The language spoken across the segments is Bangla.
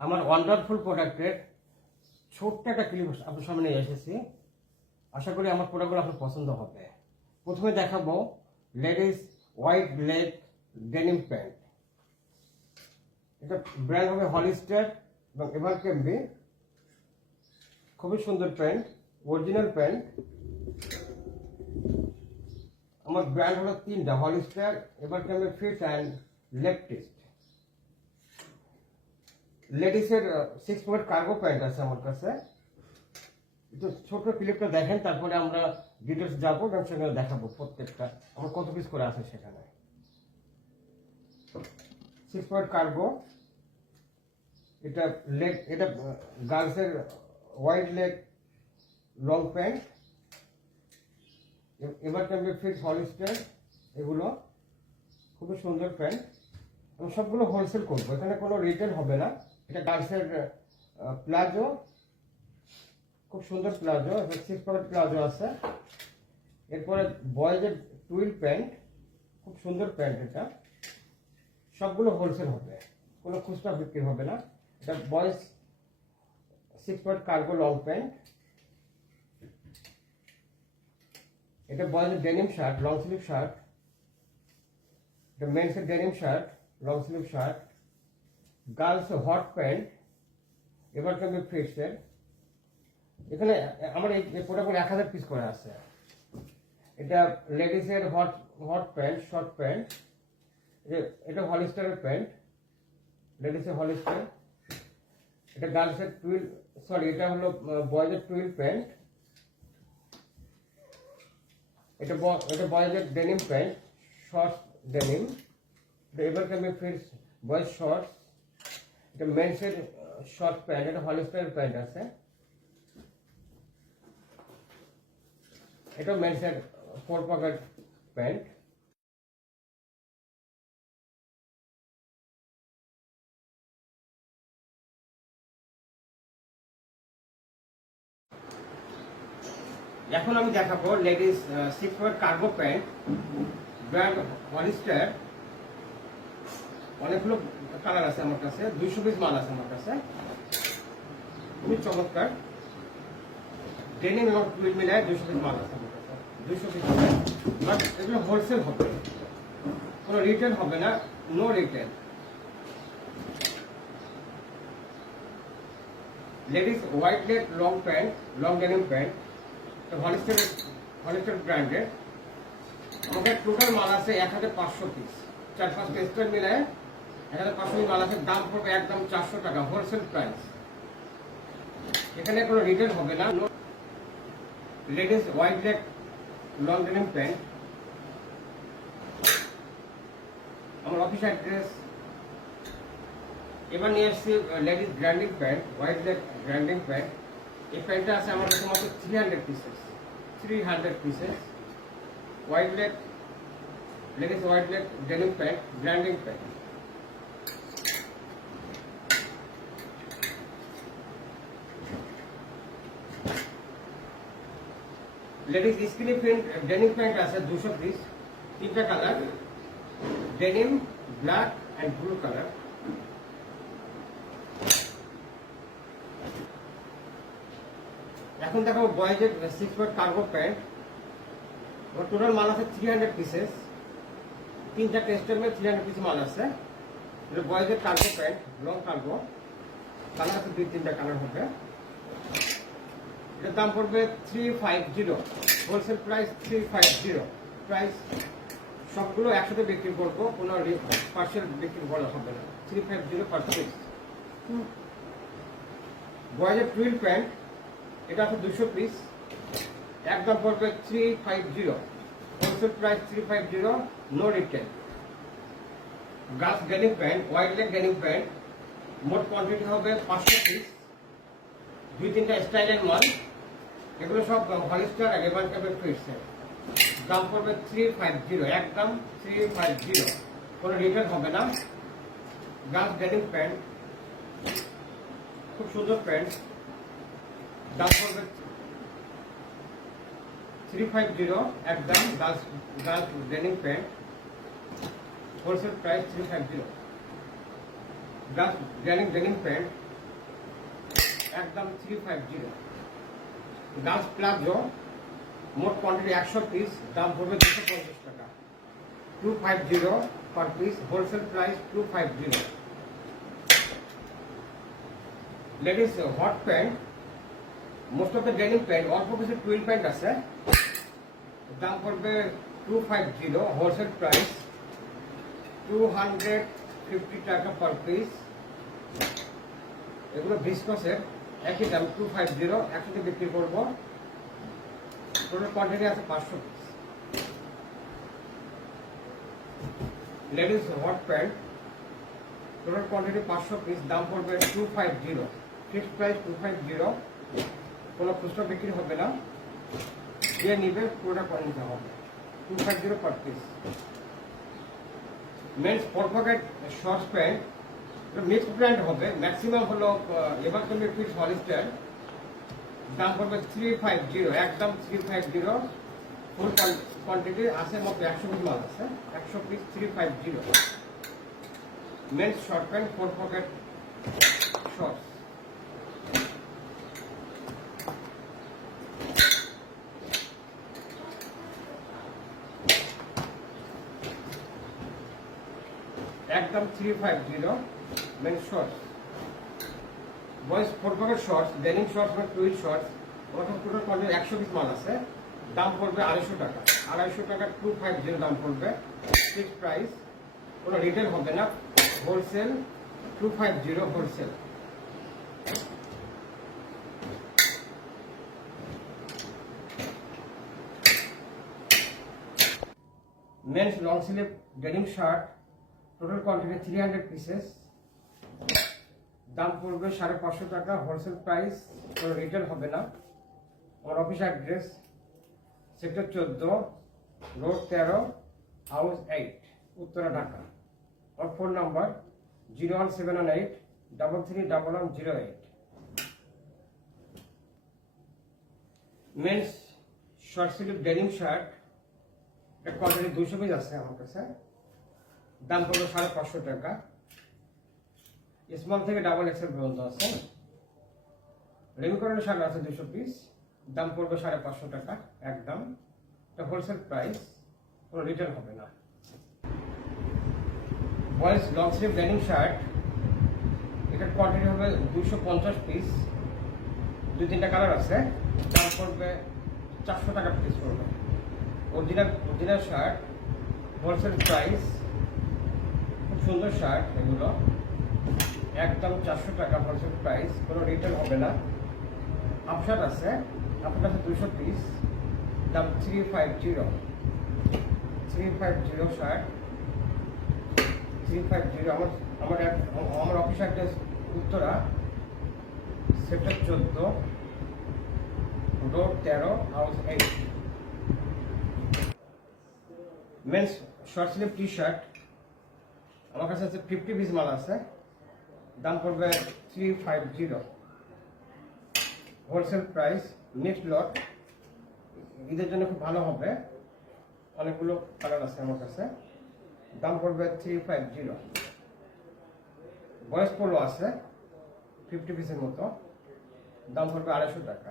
আমার ওয়ান্ডারফুল প্রোডাক্টের ছোট্ট একটা ক্লিপ আপনার সামনে নিয়ে এসেছি। আশা করি আমার প্রোডাক্টগুলো আপনার পছন্দ হবে। প্রথমে দেখাবো ladies white leg denim pant. এটা ব্র্যান্ড হবে হলিস্টার এবং এভারকেম্বি। খুবই সুন্দর প্যান্ট, অরিজিনাল প্যান্ট। আমার ব্র্যান্ড হলো তিনটা, Hollister, Abercrombie Fitch and leftist. লেডিসের 6 পয়েন্ট কার্গো প্যান্ট আছে আমার কাছে। একটু ছোট ক্লিপটা দেখেন, তারপরে আমরা ডিটেলস যাবো এবং সেখানে দেখাবো প্রত্যেকটা আমার কত পিস করে আছে সেখানে। 6 পয়েন্ট কার্গো, এটা লেগ, এটা গার্লসের white leg long pant. Abercrombie Fitch Hollister, এগুলো খুবই সুন্দর প্যান্ট। আমি সবগুলো হোলসেল করবো, এখানে কোনো রিটেল হবে না। এটা গার্লসের প্লাজো, খুব সুন্দর প্লাজো, 6 পয়েন্ট প্লাজো আছে। এরপরে বয়েজের টুইল প্যান্ট, খুব সুন্দর প্যান্ট। এটা সবগুলো হোলসেল হবে, কোনো খুচরা বিক্রি হবে না। এটা boys 6 point cargo long pant. এটা বয়েজের denim shirt, long sleeve shirt. এটা মেন্সের denim shirt, long sleeve shirt. Girls hot pant, Abercrombie ফিটসের। এখানে আমার এই প্রোডাক্ট 1000 পিস করে আছে। এটা লেডিসের হট প্যান্ট, শর্ট প্যান্ট। এটা হলিস্টারের প্যান্ট, লেডিসের হলিস্টার। এটা গার্লসের টুইল, সরি এটা হলো বয়েজের টুইল প্যান্ট। এটা বয়েজের ডেনিম প্যান্ট, শর্টস ডেনিম। এটা এভারকেম্বি ফিটস বয়েজ শর্টস। এটা মেন্সের শর্ট প্যান্ট, এটা হলিস্টারের প্যান্ট আছে। এটা মেন্সের 4 পকেট প্যান্ট। এখন আমি দেখাবো ladies 6 point cargo pant, brand Hollister. অনেকগুলো কালার আছে আমার কাছে, 200 পিস মাল আছে আমার কাছে। খুবই চমৎকার ডেনিম এবং টুইল মিলায় 200 পিস মাল আছে আমার কাছে, 200 পিস। বাট এগুলো হোলসেল হবে, কোনো রিটেল হবে না, no retail. Ladies white leg long pant, long denim pant. Hollister ব্র্যান্ডের। আমাদের টোটাল মাল আছে 1500 পিস, 4-5 টেস্টার মিলায় 1500 পিস মাল আছে। দাম পড়বে একদম 400 টাকা, হোলসেল প্রাইস। এখানে কোনো রিটেল হবে না। Ladies white leg long denim pant. আমার অফিস অ্যাড্রেস। এবার নিয়ে এসেছি ladies grinding pant, white leg grinding pant. এই প্যান্টটা আছে আমার কাছে মাত্র 300 pieces, 300 pieces. White leg, ladies white leg denim pant, grinding pant. Ladies skinny pant, denim pant আছে 200 পিস, 3টা colour, denim, black and blue colour. এখন দেখো বয়েজের 6 পয়েন্ট কার্গো প্যান্ট। ওর টোটাল মাল আছে 300 পিসেস, 3টা টেস্টের মধ্যে 300 পিস মাল আছে। এটা বয়েজের cargo pant, long cargo. Colour আছে 2-3টা কালার হবে। এটার দাম পড়বে 350, হোলসেল প্রাইস 350 প্রাইস। সবগুলো একসাথে বিক্রি করবো, কোনো পার্সেল বিক্রি করা হবে না। 350 পার পিস। বয়েজের টুইল প্যান্ট, এটা আছে 200 পিস, একদম পড়বে 350, wholesale price 350, no retail. Girls denim pant, white leg denim pant. মোট কোয়ান্টিটি হবে 500 পিস, 2-3টা স্টাইলের মাল। এগুলো সব হলিস্টার আর এভারকেম্বি ফিটসের। দাম পড়বে 350, একদম 350, কোনো রিটেল হবে না। গার্লস ডেনিম প্যান্ট, খুব সুন্দর প্যান্ট। দাম পড়বে 350, একদম girls denim pant, wholesale price 350। Girls denim pant, একদম 350। গার্লস প্লাজো মোট কোয়ান্টিটি 100 পিস, দাম পড়বে 250 টাকা। 250 per piece, wholesale price 250। Ladies hot pant, most of the denim pant, অল্প কিছু টুইল প্যান্ট আছে, দাম পড়বে 250, হোলসেল প্রাইস 250 টাকা পার পিস। এগুলো ভিসকসের, একই দাম 250, একসাথে বিক্রি করবো। টোটাল কোয়ান্টিটি আছে 500 piece. Ladies hot pant, total quantity 500 piece, দাম পড়বে 250, ফিক্সড প্রাইস 250। কোনো খুচরো বিক্রি হবে না, যে নিবে পুরোটা করে নিতে হবে। 250 per piece. Men's 4 pocket shorts pant, mixed pant হবে, ম্যাক্সিমাম হলো এবার তুমি পিস হলিস্টার, দাম পড়বে 350, একদম 350। ফুল কোয়ান্টিটি আছে, মতো 100 পিস মাল আছে, 100 piece 350। Men's short pant 4 pocket shorts. একদম 350 men's shorts. Boys 4 pocket shorts, denim shorts বা টুইল শর্টস, ওরকম টোটাল কোয়ান্টিটি 100 পিস মাল আছে, দাম পড়বে 250 টাকা। 250 টাকা 250 দাম পড়বে, ফিক্সড প্রাইস, কোনো রিটেল হবে না, wholesale 250 wholesale. Men's long sleeve denim shirt, total quantity 300 pieces, দাম পড়বে 550 টাকা, হোলসেল প্রাইস, কোনো রিটেল হবে না। আমার office address sector 14, road 13, house 8, Uttara, Dhaka. আমার phone number 01718 331108। Men's short sleeve denim shirt, একটা কোয়ান্টিটি 200 পিস আছে আমার কাছে, দাম পড়বে 550 টাকা। স্মল থেকে ডাবল এক্সেল পর্যন্ত আছে। রেমিকরণের শার্ট আছে 200 পিস, দাম পড়বে 550 টাকা একদম, এটা হোলসেল প্রাইস, কোনো রিটেল হবে না। Boys long sleeve denim shirt, এটার কোয়ান্টিটি হবে 250 পিস, 2-3টা কালার আছে, দাম পড়বে 400 টাকা পিস পড়বে। অরিজিনাল শার্ট, হোলসেল প্রাইস, খুব সুন্দর শার্ট এগুলো, একদম 400 টাকা হোলসেল প্রাইস, কোনো রিটেল হবে না। হাফ শার্ট আছে, আপনার কাছে 200 পিস, দাম 350 শার্ট, 350। আমার office address Uttara, sector 14, road 13, house 8। Men's short sleeve T shirt, আমার কাছে আছে 50 পিস মাল আছে, দাম পড়বে 350, হোলসেল প্রাইস, নেক্সট লট, ঈদের জন্য খুব ভালো হবে, অনেকগুলো কালার আছে আমার কাছে, দাম পড়বে 350। বয়েজ পোলো আছে 50 পিসের মতো, দাম পড়বে 250 টাকা,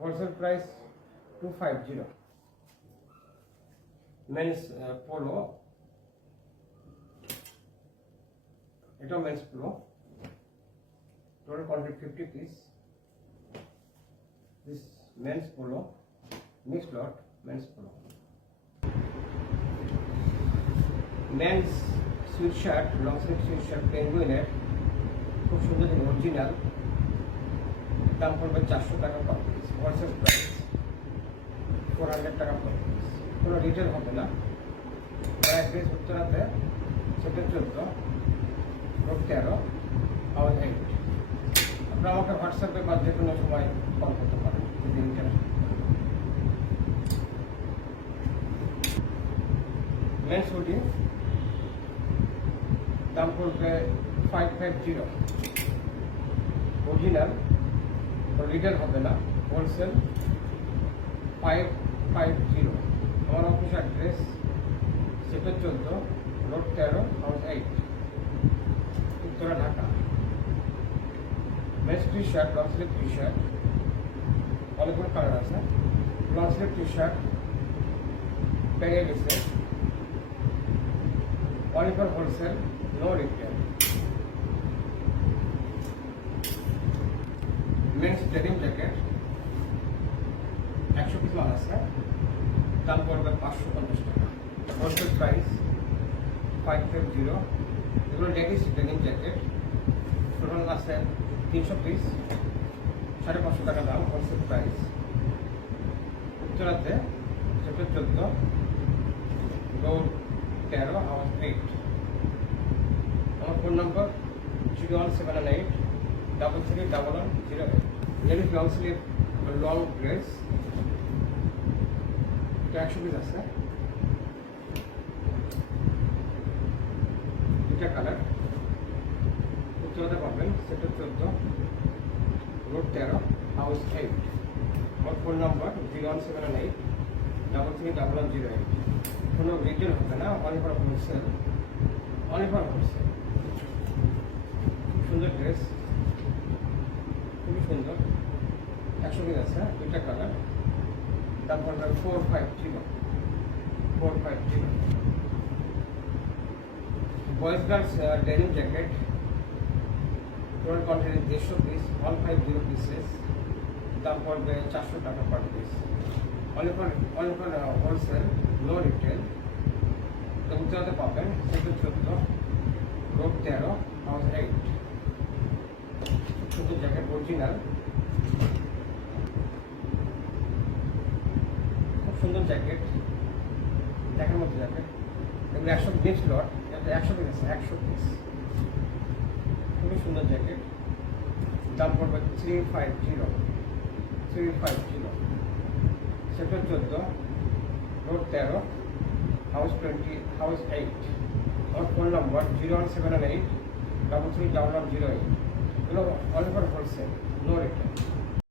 হোলসেল প্রাইস 250। মেন্স পোলো, এটাও men's polo, total quantity 50 piece. This men's polo, mixed lot, men's polo. Men's sweatshirt, long sleeve sweatshirt, penguin, খুব সুন্দর অরিজিনাল, দাম পড়বে 400 টাকা পার পিস, হোলসেল প্রাইস 400 টাকা পার পিস, কোনো রিটেল হবে না। অ্যাড্রেস উত্তরাতে, সেক্টর 14, রোড 13, হাউস 8। আপনারা আমাকে হোয়াটসঅ্যাপে বা যে কোনো সময় কল করতে পারেন যদি ইন্টারেস্ট। মেন্স হুডি, দাম পড়বে 550, অরিজিনাল, রিটেল হবে না, হোলসেল 550। আমার office address sector 14, road 13, house 8, Uttara, Dhaka. Men's T shirt long sleeve T shirt অনেকগুলো কালার আছে লং স্লিভ টি শার্ট পেয়ে গেছে Oliver wholesale no retail men's denim jacket 100 piece মাল আছে দাম পড়বে 550 টাকা হোলসেল প্রাইস 550 এগুলো লেডিস ডেনিম জ্যাকেট টোটাল আছে 300 পিস 550 টাকা দাম হোলসেল প্রাইস উত্তরাতে সেক্টর 14 রোড 13 হাউস 8 আমার phone number 01798 331108 ladies long sleeve long dress এটা 100 পিস আছে দুটা কালার উত্তরাতে পাবেন সেক্টর 14 রোড 13 হাউস 8 আমার ফোন নম্বর 01798 331108 কোনো রিটেল হবে না অলিভার হোলসেল সুন্দর ড্রেস খুবই সুন্দর 100 পিস আছে দুইটা কালার দাম পড়বে 450 boys girls denim jacket total quantity 150 piece 150 pieces দাম পড়বে 400 টাকা per piece Oliver wholesale no retail তো উত্তরাতে পাবেন সেক্টর 14 রোড 13 হাউস 8 সুন্দর জ্যাকেট অরিজিনাল খুব সুন্দর জ্যাকেট দেখার মতো জ্যাকেট এগুলো 100 পিস লট এটা 100 পিস আছে 100 পিস খুবই সুন্দর জ্যাকেট দাম পড়বে 350 সেক্টর 14 রোড 13 হাউস 8 আমার ফোন নম্বর 01798 331108 এগুলো অলিভার হোলসেল নো রিটেল